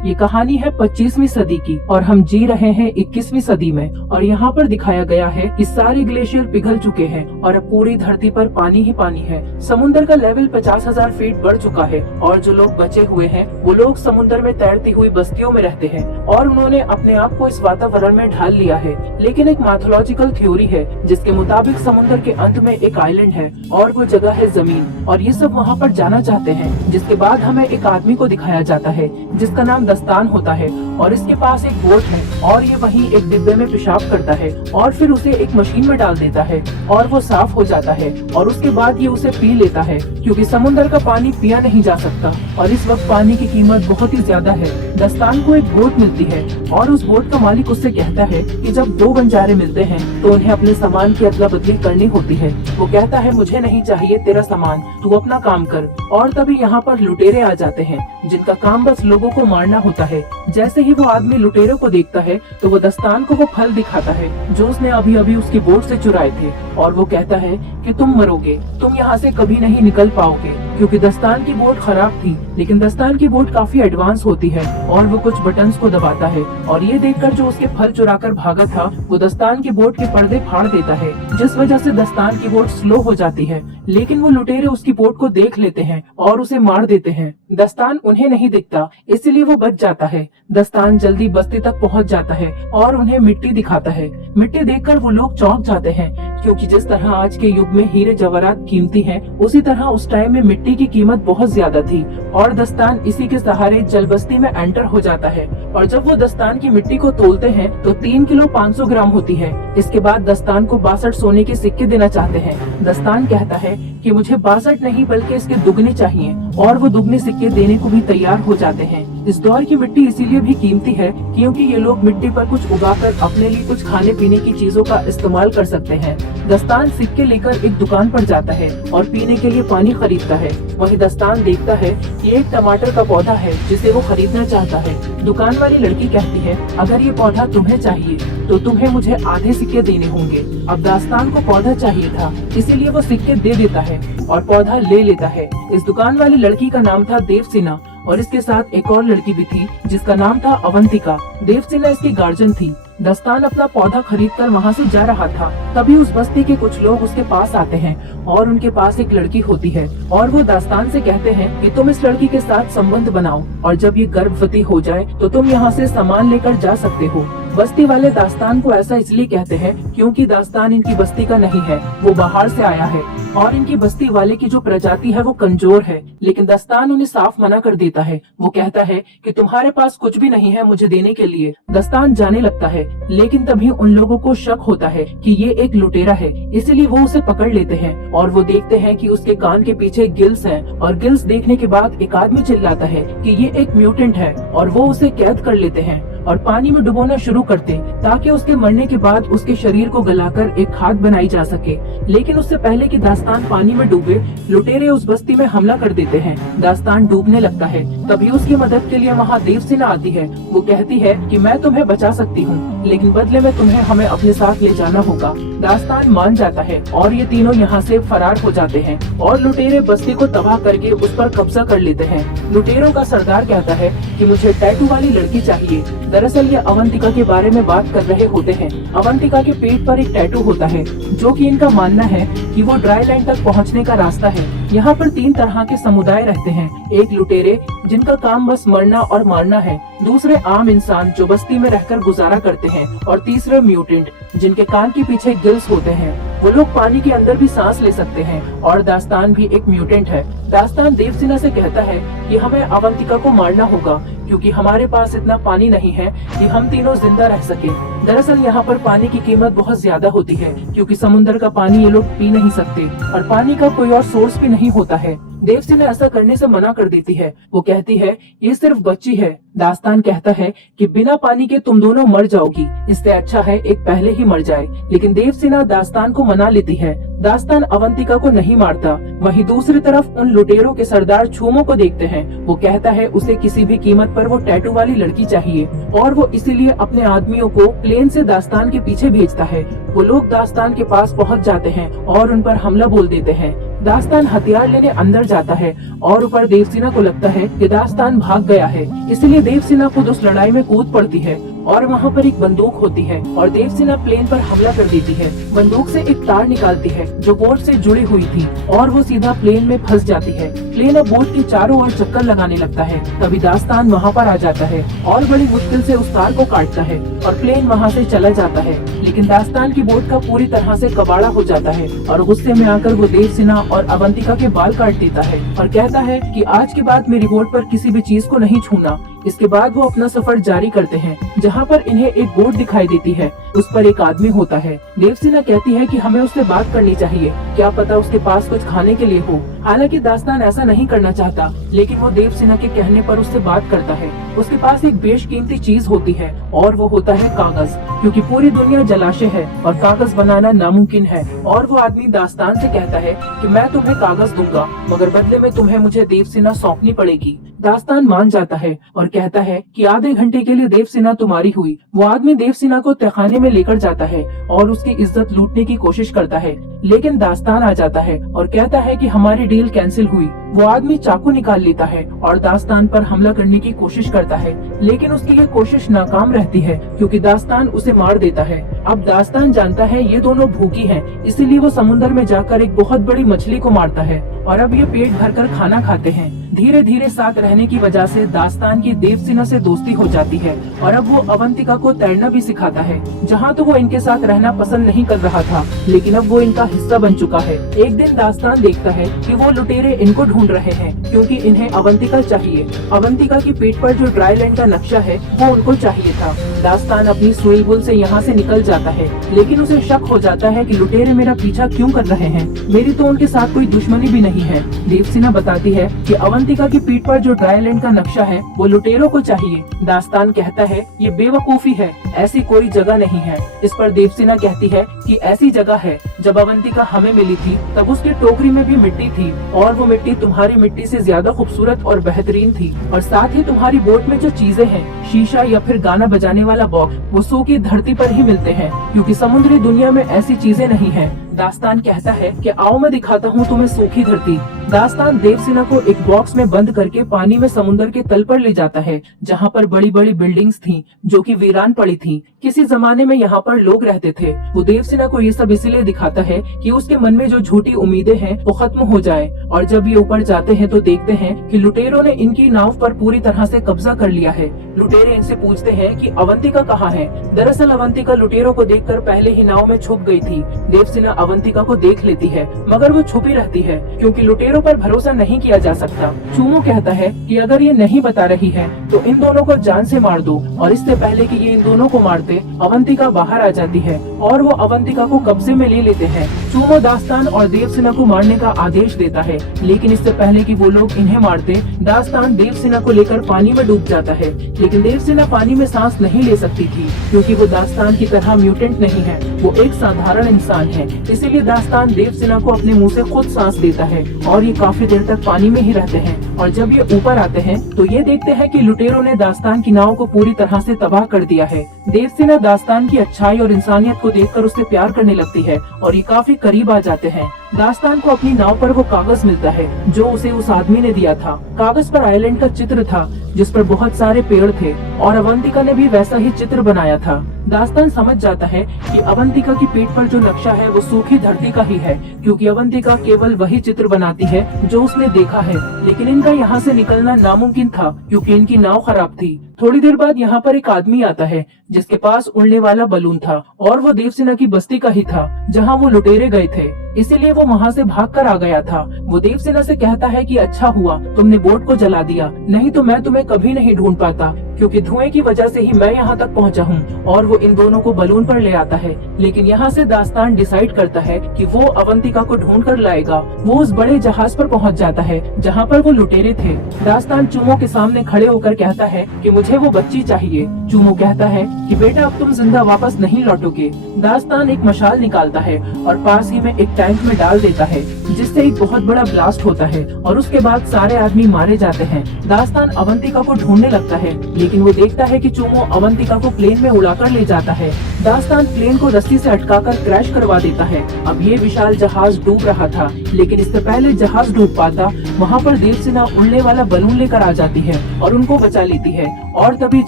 ये कहानी है 25वीं सदी की और हम जी रहे हैं 21वीं सदी में। और यहाँ पर दिखाया गया है कि सारे ग्लेशियर पिघल चुके हैं और अब पूरी धरती पर पानी ही पानी है। समुद्र का लेवल 50,000 फीट बढ़ चुका है और जो लोग बचे हुए हैं वो लोग समुद्र में तैरती हुई बस्तियों में रहते हैं और उन्होंने अपने आप को इस वातावरण में ढाल लिया है। लेकिन एक मैथोलॉजिकल थ्योरी है जिसके मुताबिक समुद्र के अंत में एक आइलैंड है और वो जगह है जमीन, और ये सब वहाँ पर जाना चाहते हैं। जिसके बाद हमें एक आदमी को दिखाया जाता है जिसका नाम दस्तान होता है और इसके पास एक बोट है और ये वहीं एक डिब्बे में पेशाब करता है और फिर उसे एक मशीन में डाल देता है और वो साफ हो जाता है और उसके बाद ये उसे पी लेता है क्योंकि समुद्र का पानी पिया नहीं जा सकता और इस वक्त पानी की कीमत बहुत ही ज्यादा है। दस्तान को एक बोट मिलती है और उस बोट का मालिक उससे कहता है कि जब दो बंजारे मिलते हैं तो उन्हें अपने सामान की अदला बदली करनी होती है। वो कहता है मुझे नहीं चाहिए तेरा सामान, तू अपना काम कर। और तभी यहाँ पर लुटेरे आ जाते हैं जिनका काम बस लोगों को मारना होता है। जैसे ही वो आदमी लुटेरों को देखता है तो वो दस्तान को वो फल दिखाता है जो उसने अभी अभी उसकी बोट से चुराए थे और वो कहता है कि तुम मरोगे, तुम यहाँ से कभी नहीं निकल पाओगे। क्योंकि दस्तान की बोट खराब थी लेकिन दस्तान की बोट काफी एडवांस होती है और वो कुछ बटन्स को दबाता है और ये देखकर जो उसके फल चुराकर भागा था वो दस्तान की बोट के पर्दे फाड़ देता है, जिस वजह से दस्तान की बोट स्लो हो जाती है। लेकिन वो लुटेरे उसकी बोट को देख लेते हैं और उसे मार देते हैं। दस्तान उन्हें नहीं दिखता इसलिए वो बच जाता है। दस्तान जल्दी बस्ती तक पहुंच जाता है और उन्हें मिट्टी दिखाता है। मिट्टी देखकर वो लोग चौंक जाते हैं क्योंकि जिस तरह आज के युग में हीरे जवाहरात कीमती हैं, उसी तरह उस टाइम में मिट्टी की कीमत बहुत ज्यादा थी और दस्तान इसी के सहारे जल बस्ती में एंटर हो जाता है। और जब वो दस्तान की मिट्टी को तोलते हैं तो 3 किलो 500 ग्राम होती है। इसके बाद दस्तान को 62 सोने के सिक्के देना चाहते हैं। दस्तान कहता है कि मुझे 62 नहीं बल्कि इसके दुगने चाहिए और वो दुगने सिक्के देने को भी तैयार हो जाते हैं। इस दौर की मिट्टी इसीलिए भी कीमती है क्योंकि ये लोग मिट्टी पर कुछ उगाकर अपने लिए कुछ खाने पीने की चीजों का इस्तेमाल कर सकते हैं। दस्तान सिक्के लेकर एक दुकान पर जाता है और पीने के लिए पानी खरीदता है। वहीं दस्तान देखता है कि एक टमाटर का पौधा है जिसे वो खरीदना चाहता है। दुकान वाली लड़की कहती है अगर ये पौधा तुम्हें चाहिए तो तुम्हें मुझे आधे सिक्के देने होंगे। अब दस्तान को पौधा चाहिए था इसीलिए वो सिक्के दे देता है और पौधा ले लेता है। इस दुकान वाली लड़की का नाम था देवसेना और इसके साथ एक और लड़की भी थी जिसका नाम था अवंतिका। देवसेना इसकी गार्जियन थी। दस्तान अपना पौधा खरीदकर वहाँ से जा रहा था, तभी उस बस्ती के कुछ लोग उसके पास आते हैं और उनके पास एक लड़की होती है और वो दस्तान से कहते हैं कि तुम इस लड़की के साथ संबंध बनाओ और जब ये गर्भवती हो जाए तो तुम यहाँ से सामान लेकर जा सकते हो। बस्ती वाले दास्तान को ऐसा इसलिए कहते हैं क्योंकि दास्तान इनकी बस्ती का नहीं है, वो बाहर से आया है और इनकी बस्ती वाले की जो प्रजाति है वो कमजोर है। लेकिन दस्तान उन्हें साफ मना कर देता है। वो कहता है कि तुम्हारे पास कुछ भी नहीं है मुझे देने के लिए। दस्तान जाने लगता है लेकिन तभी उन लोगों को शक होता है कि ये एक लुटेरा है, इसलिए वो उसे पकड़ लेते हैं और वो देखते हैं कि उसके कान के पीछे गिल्स हैं और गिल्स देखने के बाद एक आदमी चिल्लाता है कि ये एक म्यूटेंट है और वो उसे कैद कर लेते हैं और पानी में डुबोना शुरू करते ताकि उसके मरने के बाद उसके शरीर को गलाकर एक खाद बनाई जा सके। लेकिन उससे पहले कि दास्तान पानी में डूबे लुटेरे उस बस्ती में हमला कर देते हैं। दास्तान डूबने लगता है, तभी उसकी मदद के लिए वहाँ देवसेना आती है। वो कहती है कि मैं तुम्हें बचा सकती हूँ लेकिन बदले में तुम्हें हमें अपने साथ ले जाना होगा। दास्तान मान जाता है और ये तीनों यहाँ से फरार हो जाते हैं और लुटेरे बस्ती को तबाह करके उस पर कब्जा कर लेते हैं। लुटेरों का सरदार कहता है कि मुझे टैटू वाली लड़की चाहिए। दरअसल ये अवंतिका के बारे में बात कर रहे होते हैं। अवंतिका के पेट पर एक टैटू होता है जो कि इनका मानना है कि वो ड्राई लैंड तक पहुंचने का रास्ता है। यहाँ पर 3 तरह के समुदाय रहते हैं। एक लुटेरे जिनका काम बस मरना और मारना है, दूसरे आम इंसान जो बस्ती में रहकर गुजारा करते हैं और तीसरे म्यूटेंट जिनके कान के पीछे गिल्स होते हैं। वो लोग पानी के अंदर भी सांस ले सकते हैं और दास्तान भी एक म्यूटेंट है। दास्तान देवसेना से कहता है कि हमें अवंतिका को मारना होगा क्योंकि हमारे पास इतना पानी नहीं है कि हम तीनों जिंदा रह सके। दरअसल यहाँ पर पानी की कीमत बहुत ज्यादा होती है क्योंकि समुद्र का पानी ये लोग पी नहीं सकते और पानी का कोई और सोर्स भी नहीं होता है। देवसेना ऐसा करने से मना कर देती है। वो कहती है ये सिर्फ बच्ची है। दास्तान कहता है कि बिना पानी के तुम दोनों मर जाओगी, इससे अच्छा है एक पहले ही मर जाए। लेकिन देवसेना दास्तान को मना लेती है। दास्तान अवंतिका को नहीं मारता। वहीं दूसरी तरफ उन लुटेरों के सरदार छूमो को देखते हैं। वो कहता है उसे किसी भी कीमत पर वो टैटू वाली लड़की चाहिए और वो इसीलिए अपने आदमियों को प्लेन से दास्तान के पीछे भेजता है। वो लोग दास्तान के पास पहुंच जाते हैं और उन पर हमला बोल देते हैं। दास्तान हथियार लेने अंदर जाता है और ऊपर देवसेना को लगता है कि दास्तान भाग गया है, इसलिए देवसेना खुद उस लड़ाई में कूद पड़ती है और वहाँ पर एक बंदूक होती है और देवसेना प्लेन पर हमला कर देती है। बंदूक से एक तार निकालती है जो बोट से जुड़ी हुई थी और वो सीधा प्लेन में फंस जाती है। प्लेन अब बोट के चारों ओर चक्कर लगाने लगता है। तभी दास्तान वहाँ पर आ जाता है और बड़ी मुश्किल से उस तार को काटता है और प्लेन वहाँ से चला जाता है, लेकिन दास्तान की बोट का पूरी तरह से कबाड़ा हो जाता है और गुस्से में आकर वो देवसेना और अवंतिका के बाल काट देता है और कहता है कि आज के बाद मेरी बोट पर किसी भी चीज को नहीं छूना। इसके बाद वो अपना सफर जारी करते हैं, जहाँ पर इन्हें एक बोट दिखाई देती है, उस पर एक आदमी होता है। देवसेना कहती है कि हमें उससे बात करनी चाहिए, क्या पता उसके पास कुछ खाने के लिए हो। हालांकि दास्तान ऐसा नहीं करना चाहता, लेकिन वो देवसेना के कहने पर उससे बात करता है। उसके पास एक बेशकीमती चीज होती है और वो होता है कागज, क्योंकि पूरी दुनिया जलाशय है और कागज बनाना नामुमकिन है। और वो आदमी दास्तान से कहता है कि मैं तुम्हें कागज दूंगा, मगर बदले में तुम्हें मुझे देवसेना सौंपनी पड़ेगी। दास्तान मान जाता है और कहता है कि आधे घंटे के लिए देवसेना तुम्हारी हुई। वो आदमी देवसेना को तहखाने में लेकर जाता है और उसकी इज्जत लूटने की कोशिश करता है, लेकिन दास्तान आ जाता है और कहता है कि हमारी डील कैंसिल हुई। वो आदमी चाकू निकाल लेता है और दास्तान पर हमला करने की कोशिश करता है, लेकिन उसकी ये कोशिश नाकाम रहती है क्योंकि दास्तान उसे मार देता है। अब दास्तान जानता है ये दोनों भूखी हैं, इसीलिए वो समुद्र में जाकर एक बहुत बड़ी मछली को मारता है और अब ये पेट भरकर खाना खाते हैं। धीरे धीरे साथ रहने की वजह से दास्तान की देवसेना से दोस्ती हो जाती है और अब वो अवंतिका को तैरना भी सिखाता है। जहाँ तो वो इनके साथ रहना पसंद नहीं कर रहा था, लेकिन अब वो इनका हिस्सा बन चुका है। एक दिन दास्तान देखता है कि वो लुटेरे इनको ढूंढ रहे हैं क्योंकि इन्हें अवंतिका चाहिए। अवंतिका की पीठ पर जो ड्राई लैंड का नक्शा है वो उनको चाहिए था। दास्तान अपनी स्विल बुल से यहाँ से निकल जाता है, लेकिन उसे शक हो जाता है कि लुटेरे मेरा पीछा क्यों कर रहे हैं, मेरी तो उनके साथ कोई दुश्मनी भी नहीं है। देवसेना बताती है कि अवंतिका की पीठ पर जो ड्राई लैंड का नक्शा है वो लुटेरों को चाहिए। दास्तान कहता है ये बेवकूफी है, ऐसी कोई जगह नहीं है। इस पर देवसेना कहती है कि ऐसी जगह है, जब अवंतिका हमें मिली थी तब उसकी टोकरी में भी मिट्टी थी और वो मिट्टी तुम्हारी मिट्टी से ज्यादा खूबसूरत और बेहतरीन थी, और साथ ही तुम्हारी बोट में जो चीजें हैं, शीशा या फिर गाना बजाने वाला बॉक्स, वो सूखी धरती पर ही मिलते हैं क्योंकि समुद्री दुनिया में ऐसी चीजें नहीं है। दास्तान कहता है कि आओ मैं दिखाता हूँ तुम्हें सूखी धरती। दास्तान देवसेना को एक बॉक्स में बंद करके पानी में समुद्र के तल पर ले जाता है, जहाँ पर बड़ी बड़ी बिल्डिंग्स थीं, जो कि वीरान पड़ी थीं। किसी जमाने में यहाँ पर लोग रहते थे। वो देवसेना को ये सब इसलिए दिखाता है कि उसके मन में जो झूठी उम्मीदें हैं वो खत्म हो जाए। और जब ये ऊपर जाते हैं तो देखते हैं कि लुटेरों ने इनकी नाव पर पूरी तरह से कब्जा कर लिया है। लुटेरे इनसे पूछते हैं कि अवंतिका कहाँ है। दरअसल अवंतिका लुटेरों को देखकर पहले ही नाव में छुप गई थी। देवसेना अवंतिका को देख लेती है, मगर वो छुपी रहती है क्योंकि लुटेरों पर भरोसा नहीं किया जा सकता। चूमो कहता है कि अगर ये नहीं बता रही है तो इन दोनों को जान से मार दो, और इससे पहले कि ये इन दोनों को मारते अवंतिका बाहर आ जाती है और वो अवंतिका को कब्जे में ले लेते हैं। चूमो दास्तान और देवसेना को मारने का आदेश देता है, लेकिन इससे पहले कि वो लोग इन्हें मारते, दास्तान देवसेना को लेकर पानी में डूब जाता है। लेकिन देवसेना पानी में सांस नहीं ले सकती थी क्योंकि वो दास्तान की तरह म्यूटेंट नहीं है, वो एक साधारण इंसान है। इसीलिए दास्तान देवसेना को अपने मुंह से खुद सांस देता है और ये काफी देर तक पानी में ही रहते हैं। और जब ये ऊपर आते हैं तो ये देखते हैं कि लुटेरों ने दास्तान की नाव को पूरी तरह से तबाह कर दिया है। देवसेना दास्तान की अच्छाई और इंसानियत को देखकर उससे प्यार करने लगती है और ये काफी करीब आ जाते हैं। दास्तान को अपनी नाव पर वो कागज मिलता है जो उसे उस आदमी ने दिया था। कागज पर आइलैंड का चित्र था जिस पर बहुत सारे पेड़ थे और अवंतिका ने भी वैसा ही चित्र बनाया था। दास्तान समझ जाता है कि अवंतिका की पीठ पर जो नक्शा है वो सूखी धरती का ही है, क्योंकि अवंतिका केवल वही चित्र बनाती है जो उसने देखा है। लेकिन इनका यहाँ से निकलना नामुमकिन था क्योंकि इनकी नाव खराब थी। थोड़ी देर बाद यहाँ पर एक आदमी आता है जिसके पास उड़ने वाला बलून था और वो देवसेना की बस्ती का ही था जहाँ वो लुटेरे गए थे, इसीलिए वो वहाँ से भागकर आ गया था। वो देवसेना से कहता है कि अच्छा हुआ तुमने बोट को जला दिया, नहीं तो मैं तुम्हें कभी नहीं ढूंढ पाता, क्योंकि धुएं की वजह से ही मैं यहाँ तक पहुँचा हूँ। और वो इन दोनों को बलून पर ले आता है, लेकिन यहाँ से दास्तान डिसाइड करता है कि वो अवंतिका को ढूंढ कर लाएगा। वो उस बड़े जहाज पर पहुँच जाता है जहाँ पर वो लुटेरे थे। दास्तान चूमो के सामने खड़े होकर कहता है कि मुझे वो बच्ची चाहिए। चूमो कहता है कि बेटा अब तुम जिंदा वापस नहीं लौटोगे। दास्तान एक मशाल निकालता है और पास ही में एक टैंक में डाल देता है, जिससे एक बहुत बड़ा ब्लास्ट होता है और उसके बाद सारे आदमी मारे जाते हैं। दास्तान अवंतिका को ढूंढने लगता है, लेकिन वो देखता है कि चूमो अवंतिका को प्लेन में उड़ाकर ले जाता है। दास्तान प्लेन को रस्सी से अटकाकर क्रैश करवा देता है। अब ये विशाल जहाज डूब रहा था, लेकिन इससे पहले जहाज डूब पाता वहाँ पर देवसेना उड़ने वाला बलून लेकर आ जाती है और उनको बचा लेती है। और तभी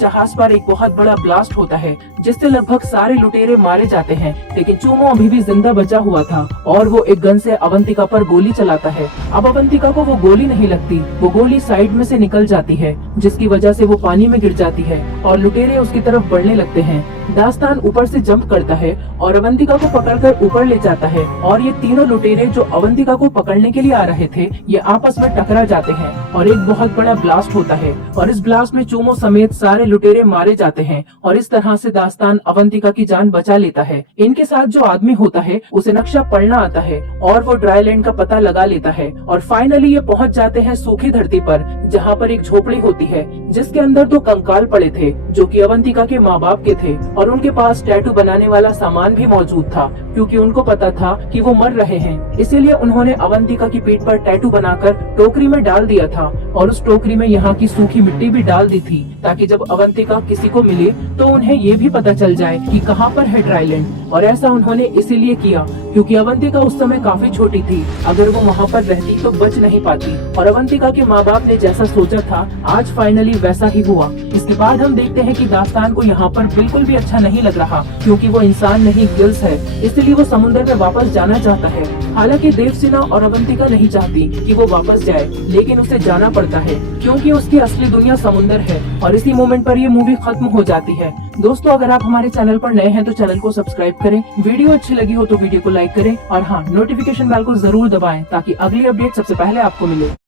जहाज पर एक बहुत बड़ा ब्लास्ट होता है जिससे लगभग सारे लुटेरे मारे जाते हैं, लेकिन चूमो अभी भी जिंदा बचा हुआ था और वो एक गन से अवंतिका पर गोली चलाता है। अब अवंतिका को वो गोली नहीं लगती, वो गोली साइड में से निकल जाती है जिसकी वजह से वो पानी में गिर जाती है और लुटेरे उसकी तरफ बढ़ने लगते हैं। दास्तान ऊपर से जंप करता है और अवंतिका को पकड़कर ऊपर ले जाता है और ये तीनों लुटेरे जो अवंतिका को पकड़ने के लिए आ रहे थे ये आपस में टकरा जाते हैं और एक बहुत बड़ा ब्लास्ट होता है और इस ब्लास्ट में चूमो समेत सारे लुटेरे मारे जाते हैं और इस तरह से दास्तान अवंतिका की जान बचा लेता है। इनके साथ जो आदमी होता है उसे नक्शा पढ़ना आता है और वो ड्राई लैंड का पता लगा लेता है और फाइनली ये पहुंच जाते हैं सूखी धरती पर जहाँ पर एक झोपड़ी होती है जिसके अंदर 2 कंकाल पड़े थे जो कि अवंतिका के माँ बाप के थे और उनके पास टैटू बनाने वाला सामान भी मौजूद था क्योंकि उनको पता था कि वो मर रहे हैं। इसीलिए उन्होंने अवंतिका की पीठ पर टैटू बनाकर टोकरी में डाल दिया था और उस टोकरी में यहाँ की सूखी मिट्टी भी डाल दी थी ताकि जब अवंतिका किसी को मिले तो उन्हें ये भी पता चल जाए कि कहाँ पर है ड्राईलैंड। और ऐसा उन्होंने इसीलिए किया क्योंकि अवंतिका उस समय काफी छोटी थी, अगर वो वहाँ पर रहती तो बच नहीं पाती और अवंतिका के माँ बाप ने जैसा सोचा था आज फाइनली वैसा ही हुआ। इसके बाद हम देखते हैं कि दास्तान को यहाँ पर बिल्कुल भी अच्छा नहीं लग रहा क्योंकि वो इंसान नहीं गिल्स है, इसलिए वो समुद्र में वापस जाना चाहता है। हालांकि देवसेना और अवंतिका नहीं चाहती कि वो वापस जाए, लेकिन उसे जाना पड़ता है क्योंकि उसकी असली दुनिया समुद्र है। और इसी मोमेंट पर ये मूवी खत्म हो जाती है। दोस्तों अगर आप हमारे चैनल पर नए हैं तो चैनल को सब्सक्राइब करें, वीडियो अच्छी लगी हो तो वीडियो को लाइक करें और हाँ नोटिफिकेशन बेल को जरूर दबाएं ताकि अगली अपडेट सबसे पहले आपको मिले।